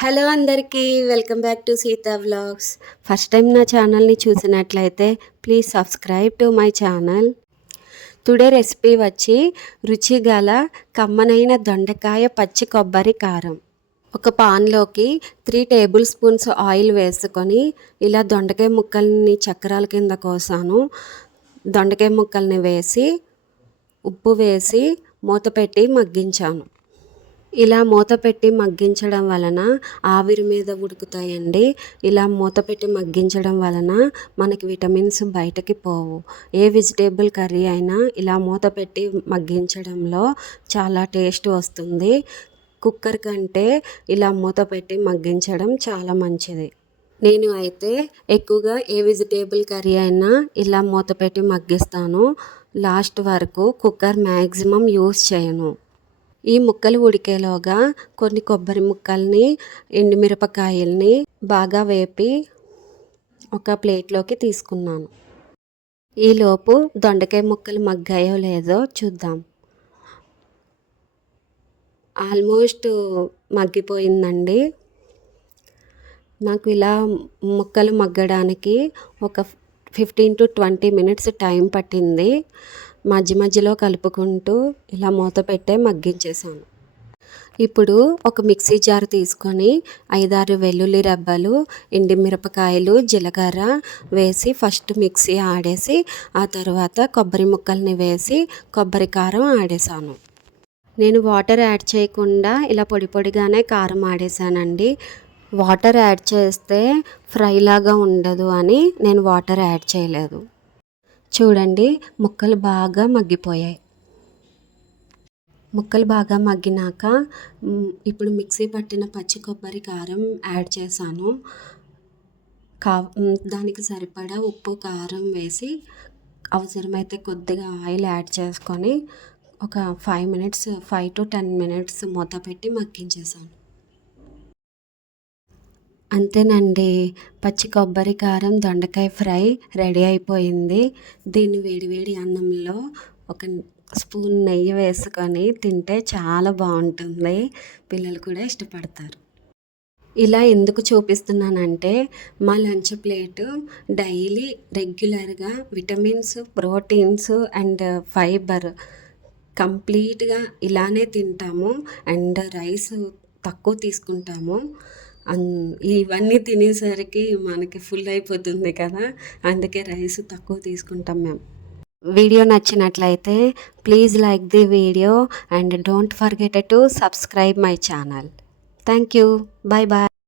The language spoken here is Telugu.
హలో అందరికీ welcome back to Seetha vlogs. First time నా ఛానల్ని చూసినట్లయితే please subscribe to my channel. Today recipe వచ్చి రుచి గల కమ్మనైన దొండకాయ పచ్చి కొబ్బరి కారం. ఒక పాన్లోకి త్రీ టేబుల్ స్పూన్స్ ఆయిల్ వేసుకొని ఇలా దొండకాయ ముక్కల్ని చక్రాల కింద కోసాను. దొండకాయ ముక్కల్ని వేసి ఉప్పు వేసి మూత పెట్టి మగ్గించాను. ఇలా మూత పెట్టి మగ్గించడం వలన ఆవిరి మీద ఉడుకుతాయండి. ఇలా మూత పెట్టి మగ్గించడం వలన మనకి విటమిన్స్ బయటకి పోవు. ఏ వెజిటేబుల్ కర్రీ అయినా ఇలా మూత పెట్టి మగ్గించడంలో చాలా టేస్ట్ వస్తుంది. కుక్కర్ కంటే ఇలా మూత పెట్టి మగ్గించడం చాలా మంచిది. నేను అయితే ఎక్కువగా ఏ వెజిటేబుల్ కర్రీ అయినా ఇలా మూత పెట్టి మగ్గిస్తాను. లాస్ట్ వరకు కుక్కర్ మ్యాక్సిమం యూస్ చేయను. ఈ ముక్కలు ఉడికేలోగా కొన్ని కొబ్బరి ముక్కల్ని ఎండుమిరపకాయల్ని బాగా వేపి ఒక ప్లేట్లోకి తీసుకున్నాను. ఈలోపు దొండకాయ ముక్కలు మగ్గాయో లేదో చూద్దాం. ఆల్మోస్ట్ మగ్గిపోయిందండి. నాకు ఇలా ముక్కలు మగ్గడానికి ఒక fifteen to twenty minutes time పట్టింది. మధ్య మధ్యలో కలుపుకుంటూ ఇలా మూత పెట్టే మగ్గించేసాను ఇప్పుడు ఒక మిక్సీ జార్ తీసుకొని ఐదారు వెల్లుల్లి రెబ్బలు ఎండిమిరపకాయలు జీలకర్ర వేసి ఫస్ట్ మిక్సీ ఆడేసి ఆ తర్వాత కొబ్బరి ముక్కల్ని వేసి కొబ్బరి కారం ఆడేసాను నేను వాటర్ యాడ్ చేయకుండా ఇలా పొడి పొడిగానే కారం ఆడేసానండి వాటర్ యాడ్ చేస్తే ఫ్రై లాగా ఉండదు అని నేను వాటర్ యాడ్ చేయలేదు. చూడండి ముక్కలు బాగా మగ్గిపోయాయి. ముక్కలు బాగా మగ్గినాక ఇప్పుడు మిక్సీ పట్టిన పచ్చి కొబ్బరి కారం యాడ్ చేశాను. కా దానికి సరిపడా ఉప్పు కారం వేసి అవసరమైతే కొద్దిగా ఆయిల్ యాడ్ చేసుకొని ఒక five minutes five to ten minutes మూత పెట్టి మగ్గించేసాను అంతేనండి. పచ్చి కొబ్బరి కారం దొండకాయ ఫ్రై రెడీ అయిపోయింది. దీన్ని వేడివేడి అన్నంలో ఒక స్పూన్ నెయ్యి వేసుకొని తింటే చాలా బాగుంటుంది. పిల్లలు కూడా ఇష్టపడతారు. ఇలా ఎందుకు చూపిస్తున్నానంటే మా లంచ్ ప్లేటు డైలీ రెగ్యులర్గా విటమిన్స్ ప్రోటీన్స్ అండ్ ఫైబర్ కంప్లీట్గా ఇలానే తింటాము అండ్ రైస్ తక్కువ తీసుకుంటాము. ఇవన్నీ తినేసరికి మనకి ఫుల్ అయిపోతుంది కదా. అందుకే రైస్ తక్కువ తీసుకుంటాం మేము. వీడియో నచ్చినట్లయితే please like the video and don't forget to subscribe my channel. Thank you bye bye